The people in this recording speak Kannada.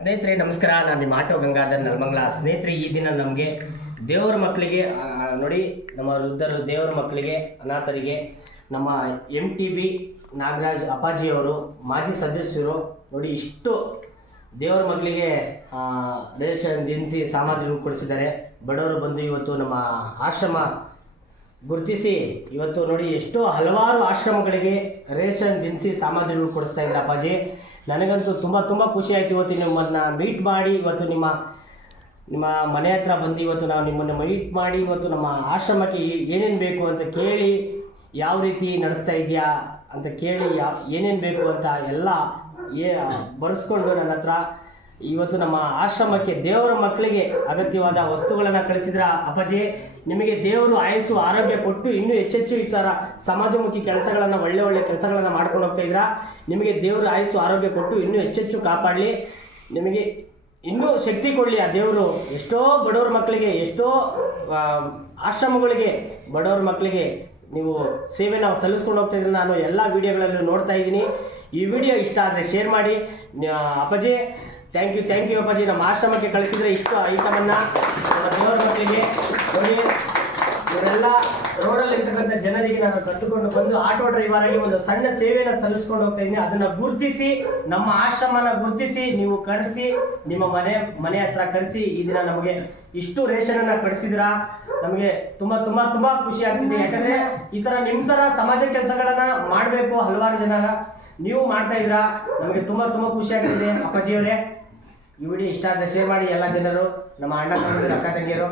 ಸ್ನೇಹಿತರೆ, ನಮಸ್ಕಾರ. ನಾನು ನಿಮ್ಮ ಆಟೋ ಗಂಗಾಧರ್ ನಲ್ಮಂಗ್ಲ ಸ್ನೇಹಿತರೆ, ಈ ದಿನ ನಮಗೆ ದೇವರ ಮಕ್ಕಳಿಗೆ ನೋಡಿ, ನಮ್ಮ ವೃದ್ಧರು ದೇವರ ಮಕ್ಕಳಿಗೆ ಅನಾಥರಿಗೆ, ನಮ್ಮ ಎಂ ಟಿ ಬಿ ನಾಗರಾಜ್ ಅಪ್ಪಾಜಿಯವರು ಮಾಜಿ ಸದಸ್ಯರು, ನೋಡಿ, ಇಷ್ಟು ದೇವರ ಮಕ್ಕಳಿಗೆ ರೇಷನ್ ದಿನಸಿ ಸಾಮಗ್ರಿಗಳು ಕೊಡಿಸಿದ್ದಾರೆ. ಬಡವರು ಬಂದು ಇವತ್ತು ನಮ್ಮ ಆಶ್ರಮ ಗುರುತಿಸಿ. ಇವತ್ತು ನೋಡಿ ಎಷ್ಟೋ ಹಲವಾರು ಆಶ್ರಮಗಳಿಗೆ ರೇಷನ್ ದಿನಸಿ ಸಾಮಗ್ರಿಗಳು ಕೊಡಿಸ್ತಾ ಇದ್ದಾರೆ ಅಪ್ಪಾಜಿ. ನನಗಂತೂ ತುಂಬ ತುಂಬ ಖುಷಿ ಆಯಿತು ಇವತ್ತು ನಿಮ್ಮನ್ನು ಮೀಟ್ ಮಾಡಿ, ಇವತ್ತು ನಿಮ್ಮ ನಿಮ್ಮ ಮನೆ ಹತ್ರ ಬಂದು ಇವತ್ತು ನಾವು ನಿಮ್ಮನ್ನು ಮೀಟ್ ಮಾಡಿ, ಇವತ್ತು ನಮ್ಮ ಆಶ್ರಮಕ್ಕೆ ಏನೇನು ಬೇಕು ಅಂತ ಕೇಳಿ ಯಾವ ರೀತಿ ನಡೆಸ್ತಾ ಇದೆಯಾ ಅಂತ ಕೇಳಿ ಯಾವ, ಏನೇನು ಬೇಕು ಅಂತ ಎಲ್ಲ, ಏ, ಬರೆಸ್ಕೊಂಡು ನನ್ನ ಹತ್ರ ಇವತ್ತು ನಮ್ಮ ಆಶ್ರಮಕ್ಕೆ ದೇವರ ಮಕ್ಕಳಿಗೆ ಅಗತ್ಯವಾದ ವಸ್ತುಗಳನ್ನು ಕಳಿಸಿದ್ರ. ಅಪಜೆ ನಿಮಗೆ ದೇವರು ಆಯಸ್ಸು, ಆರೋಗ್ಯ ಕೊಟ್ಟು ಇನ್ನೂ ಹೆಚ್ಚೆಚ್ಚು ಈ ಥರ ಸಮಾಜಮುಖಿ ಕೆಲಸಗಳನ್ನು, ಒಳ್ಳೆ ಒಳ್ಳೆ ಕೆಲಸಗಳನ್ನು ಮಾಡ್ಕೊಂಡು ಹೋಗ್ತಾ ಇದ್ರ. ನಿಮಗೆ ದೇವರು ಆಯಸ್ಸು, ಆರೋಗ್ಯ ಕೊಟ್ಟು ಇನ್ನೂ ಹೆಚ್ಚೆಚ್ಚು ಕಾಪಾಡಲಿ. ನಿಮಗೆ ಇನ್ನೂ ಶಕ್ತಿ ಕೊಡಲಿ ಆ ದೇವರು. ಎಷ್ಟೋ ಬಡವ್ರ ಮಕ್ಕಳಿಗೆ, ಎಷ್ಟೋ ಆಶ್ರಮಗಳಿಗೆ ಬಡವ್ರ ಮಕ್ಕಳಿಗೆ ನೀವು ಸೇವೆ ನಾವು ಸಲ್ಲಿಸ್ಕೊಂಡು ಹೋಗ್ತಾ ಇದ್ರೆ. ನಾನು ಎಲ್ಲ ವಿಡಿಯೋಗಳಲ್ಲೂ ನೋಡ್ತಾ ಇದ್ದೀನಿ. ಈ ವಿಡಿಯೋ ಇಷ್ಟ ಆದರೆ ಶೇರ್ ಮಾಡಿ. ಅಪ್ಪಾಜಿ thank you thank you Appaji. ನಮ್ಮ ಆಶ್ರಮಕ್ಕೆ ಕಳಿಸಿದ್ರೆ ಇಷ್ಟು ಐಟಮನ್ನು ನಮ್ಮ ದೇವರ ಮಕ್ಕಳಿಗೆ ನೋಡಿ ಇವರೆಲ್ಲ ರೋಡಲ್ಲಿ ಇರ್ತಕ್ಕಂಥ ಜನರಿಗೆ ನಾನು ಕರೆದುಕೊಂಡು ಬಂದು ಆಟೋ ಡ್ರೈವರ್ ಆಗಿ ಒಂದು ಸಣ್ಣ ಸೇವೆಯನ್ನು ಸಲ್ಲಿಸ್ಕೊಂಡು ಹೋಗ್ತಾ ಇದ್ದೀನಿ. ಅದನ್ನ ಗುರುತಿಸಿ, ನಮ್ಮ ಆಶ್ರಮನ ಗುರುತಿಸಿ, ನೀವು ಕರೆಸಿ, ನಿಮ್ಮ ಮನೆ ಮನೆ ಹತ್ರ ಕರೆಸಿ ಈ ದಿನ ನಮಗೆ ಇಷ್ಟು ರೇಷನ್ ಅನ್ನ ಕಳಿಸಿದಿರಾ ನಮಗೆ ತುಂಬಾ ತುಂಬಾ ತುಂಬಾ ಖುಷಿ ಆಗ್ತಿದೆ. ಯಾಕಂದ್ರೆ ಈ ತರ ನಿಮ್ ತರ ಸಮಾಜ ಕೆಲಸಗಳನ್ನ ಮಾಡಬೇಕು ಹಲವಾರು ಜನರ. ನೀವು ಮಾಡ್ತಾ ಇದ್ದೀರಾ. ನಮಗೆ ತುಂಬಾ ತುಂಬಾ ಖುಷಿ ಆಗ್ತಿದೆ. ಅಪ್ಪಾಜಿಯವರೇ ಈ ವಿಡಿಯೋ ಇಷ್ಟ ಶೇರ್ ಮಾಡಿ ಎಲ್ಲ ಜನರು ನಮ್ಮ ಅಣ್ಣ ತಮ್ಮಂದಿರು ಅಕ್ಕ ತಂಗಿಯರು.